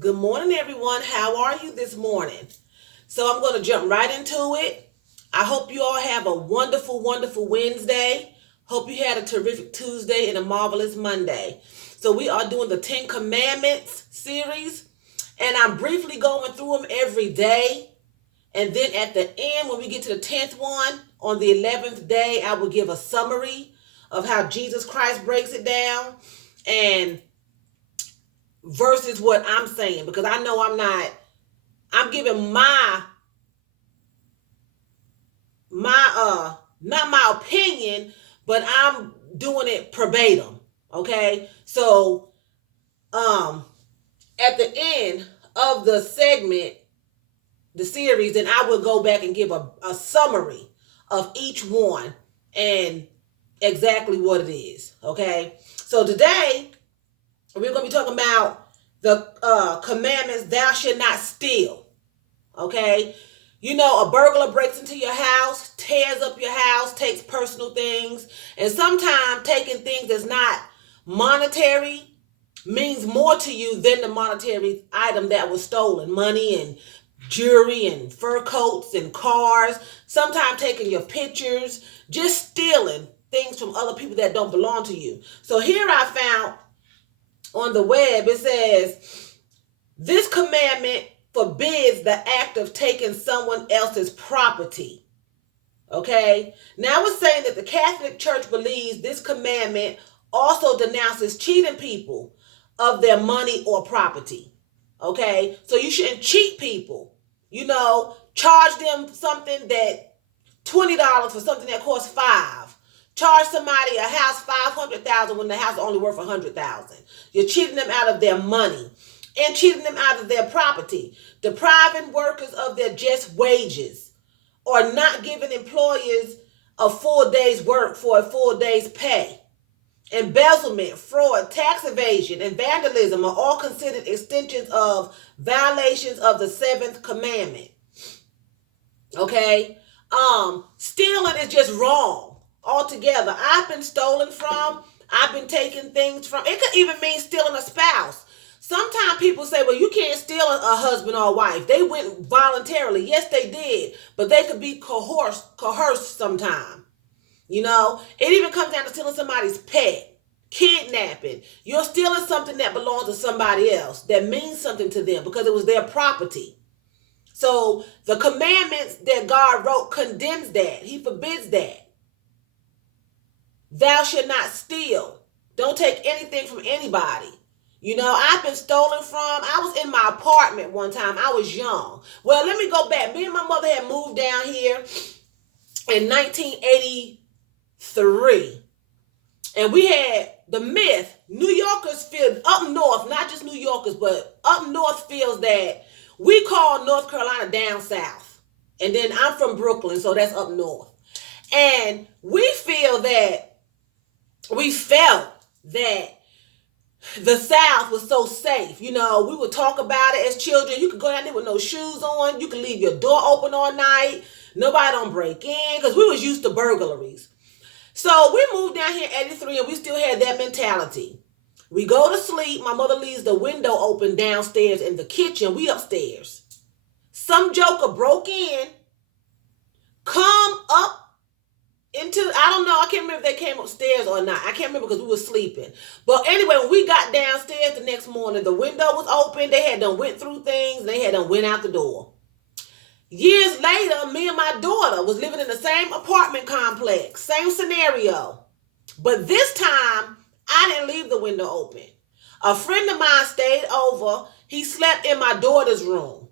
Good morning, everyone. How are you this morning? So, I'm going to jump right into it. I hope you all have a wonderful, wonderful Wednesday. Hope you had a terrific Tuesday and a marvelous Monday. So, we are doing the 10 Commandments series, and I'm briefly going through them every day. And then at the end, when we get to the 10th one, on the 11th day, I will give a summary of how Jesus Christ breaks it down. And versus what I'm saying, because I know I'm giving my not my opinion, but I'm doing it verbatim. Okay? So at the end of the segment, the series, then I will go back and give a summary of each one and exactly what it is. Okay? So today we're going to be talking about the commandments, thou shalt not steal. Okay? You know, a burglar breaks into your house, tears up your house, takes personal things, and sometimes taking things that's not monetary means more to you than the monetary item that was stolen. Money and jewelry and fur coats and cars, sometimes taking your pictures, just stealing things from other people that don't belong to you. So here I found on the web, it says, this commandment forbids the act of taking someone else's property. Okay? Now it's saying that the Catholic Church believes this commandment also denounces cheating people of their money or property. Okay? So you shouldn't cheat people. You know, charge them something that $20 for something that costs $5. Charge somebody a house $500,000 when the house is only worth $100,000. You're cheating them out of their money and cheating them out of their property, depriving workers of their just wages, or not giving employers a full day's work for a full day's pay. Embezzlement, fraud, tax evasion, and vandalism are all considered extensions of violations of the seventh commandment. Okay? Stealing is just wrong altogether. I've been stolen from. I've been taking things from. It could even mean stealing a spouse. Sometimes people say, well, you can't steal a husband or a wife. They went voluntarily. Yes, they did. But they could be coerced sometime. You know, it even comes down to stealing somebody's pet, kidnapping. You're stealing something that belongs to somebody else, that means something to them because it was their property. So the commandments that God wrote condemns that. He forbids that. Thou shalt not steal. Don't take anything from anybody. You know, I've been stolen from. I was in my apartment one time. I was young. Well, let me go back. Me and my mother had moved down here in 1983. And we had the myth. New Yorkers feel, up north, not just New Yorkers, but up north feels that we call North Carolina down south. And then I'm from Brooklyn, so that's up north. And we felt that the South was so safe. You know, we would talk about it as children. You could go down there with no shoes on. You could leave your door open all night. Nobody don't break in because we was used to burglaries. So we moved down here in 83 and we still had that mentality. We go to sleep. My mother leaves the window open downstairs in the kitchen. We upstairs. Some joker broke in, come up into, I don't know, I can't remember if they came upstairs or not. I can't remember because we were sleeping. But anyway, when we got downstairs the next morning, the window was open. They had done went through things. They had done went out the door. Years later, me and my daughter was living in the same apartment complex, same scenario. But this time, I didn't leave the window open. A friend of mine stayed over. He slept in my daughter's room.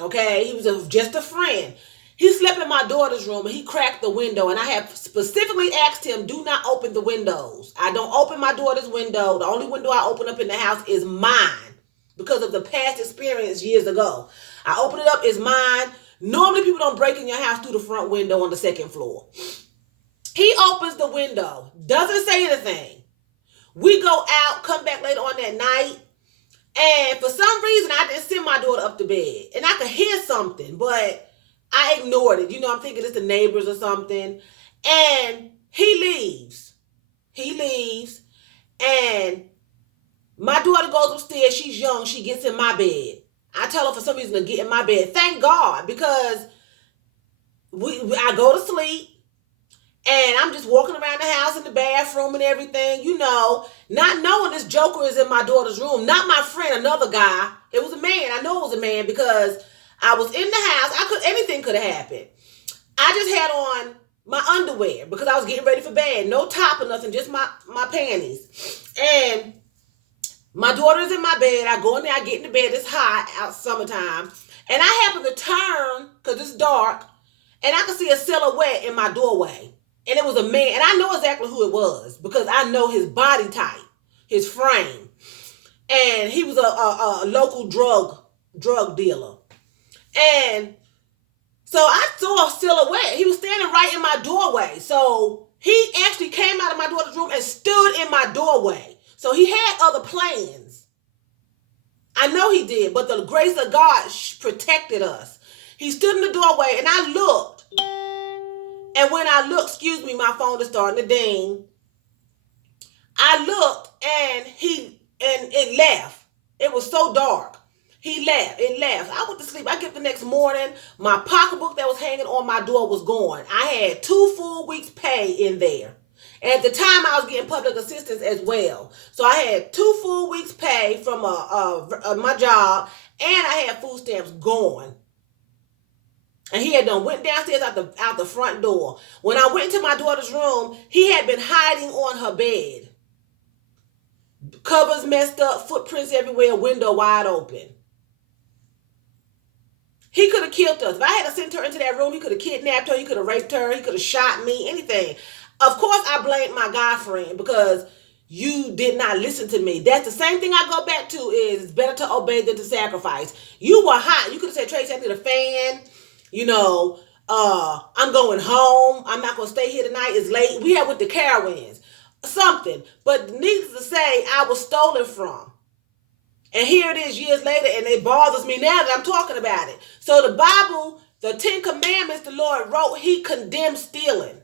Okay, he was just a friend. He slept in my daughter's room and he cracked the window. And I have specifically asked him, do not open the windows. I don't open my daughter's window. The only window I open up in the house is mine because of the past experience years ago. I open it up, it's mine. Normally people don't break in your house through the front window on the second floor. He opens the window, doesn't say anything. We go out, come back later on that night. And for some reason, I didn't send my daughter up to bed. And I could hear something, but I ignored it. You know, I'm thinking it's the neighbors or something. And he leaves. And My daughter goes upstairs. She's young. She gets in my bed. I tell her for some reason to get in my bed. Thank God, because I go to sleep. And I'm just walking around the house in the bathroom and everything, not knowing this joker is in my daughter's room. Not my friend, another guy. It was a man. I know it was a man because I was in the house. Anything could have happened. I just had on my underwear because I was getting ready for bed. No top or nothing, just my panties. And my daughter is in my bed. I go in there, I get in the bed. It's hot out summertime. And I happen to turn because it's dark. And I can see a silhouette in my doorway. And it was a man, and I know exactly who it was because I know his body type, his frame. And he was a local drug dealer. And so I saw a silhouette. He was standing right in my doorway. So he actually came out of my daughter's room and stood in my doorway. So he had other plans. I know he did, but the grace of God protected us. He stood in the doorway, and I looked. And when I looked, excuse me, my phone is starting to ding. I looked and it left. It was so dark. He left. It left. I went to sleep. I get the next morning. My pocketbook that was hanging on my door was gone. I had 2 full weeks pay in there. And at the time, I was getting public assistance as well. So I had 2 full weeks pay from my job, and I had food stamps gone. And he had went downstairs out the front door. When I went into my daughter's room, he had been hiding on her bed. Covers messed up, footprints everywhere, window wide open. He could have killed us. If I had sent her into that room, he could have kidnapped her, he could have raped her, he could have shot me, anything. Of course, I blamed my guy friend because you did not listen to me. That's the same thing I go back to is it's better to obey than to sacrifice. You were hot. You could have said, Tracy, I need a fan. I'm going home. I'm not going to stay here tonight. It's late. We have with the Carowinds. Something. But needless to say, I was stolen from. And here it is years later, and it bothers me now that I'm talking about it. So the Bible, the 10 Commandments the Lord wrote, he condemned stealing.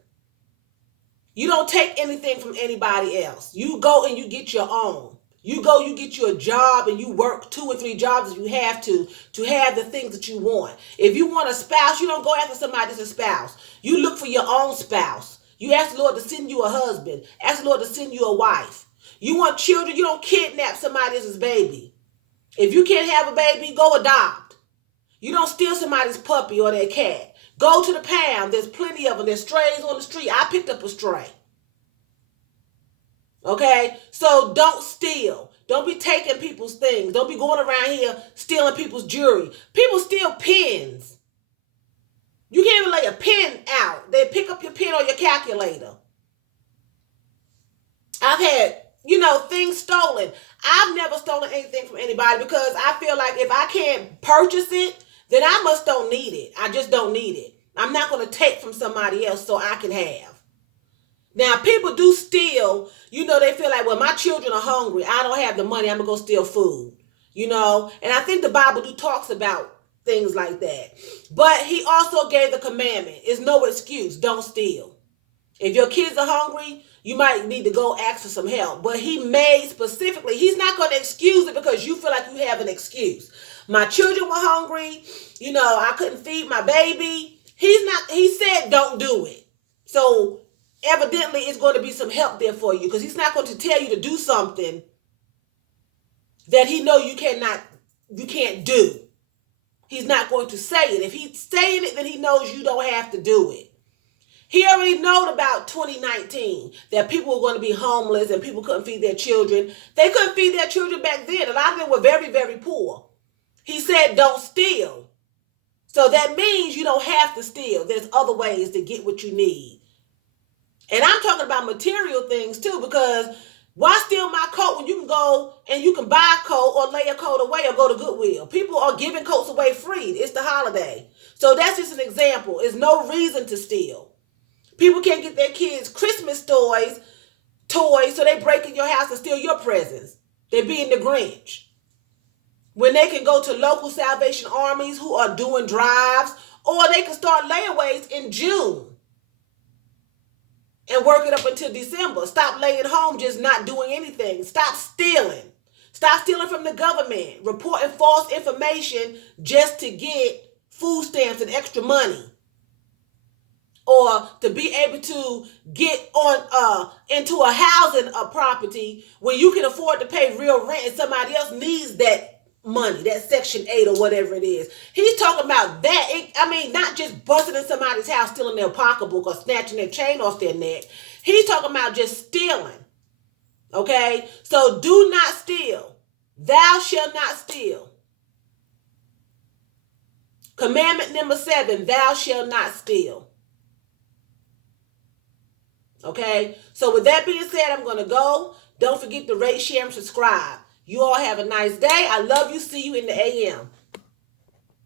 You don't take anything from anybody else. You go and you get your own. You go, you get you a job, and you work 2 or 3 jobs if you have to have the things that you want. If you want a spouse, you don't go after somebody that's a spouse. You look for your own spouse. You ask the Lord to send you a husband. Ask the Lord to send you a wife. You want children, you don't kidnap somebody else's baby. If you can't have a baby, go adopt. You don't steal somebody's puppy or their cat. Go to the pound. There's plenty of them. There's strays on the street. I picked up a stray. Okay? So don't steal. Don't be taking people's things. Don't be going around here stealing people's jewelry. People steal pens. You can't even lay a pen out. They pick up your pen or your calculator. I've had, things stolen. I've never stolen anything from anybody because I feel like if I can't purchase it, then I must don't need it. I just don't need it. I'm not going to take from somebody else so I can have. Now, people do steal. They feel like, well, my children are hungry. I don't have the money. I'm going to go steal food. And I think the Bible talks about things like that. But he also gave the commandment. It's no excuse. Don't steal. If your kids are hungry, you might need to go ask for some help. But he made specifically, he's not going to excuse it because you feel like you have an excuse. My children were hungry. I couldn't feed my baby. He said don't do it. So evidently it's going to be some help there for you because he's not going to tell you to do something that he know you can't do. He's not going to say it. If he's saying it, then he knows you don't have to do it. He already known about 2019 that people were going to be homeless and people couldn't feed their children. They couldn't feed their children back then. A lot of them were very, very poor. He said, don't steal. So that means you don't have to steal. There's other ways to get what you need. And I'm talking about material things too, because why steal my coat when you can go and you can buy a coat or lay a coat away or go to Goodwill? People are giving coats away free. It's the holiday. So that's just an example. There's no reason to steal. People can't get their kids Christmas toys, so they break in your house and steal your presents. They're being the Grinch. When they can go to local Salvation Armies who are doing drives, or they can start layaways in June and work it up until December. Stop laying home just not doing anything. Stop stealing. Stop stealing from the government, reporting false information just to get food stamps and extra money, or to be able to get on into a housing property when you can afford to pay real rent and somebody else needs that money, that Section 8 or whatever it is. He's talking about that. Not just busting in somebody's house, stealing their pocketbook or snatching their chain off their neck. He's talking about just stealing. Okay? So do not steal. Thou shalt not steal. Commandment number 7, thou shalt not steal. Okay? So with that being said, I'm going to go. Don't forget to rate, share, and subscribe. You all have a nice day. I love you. See you in the AM.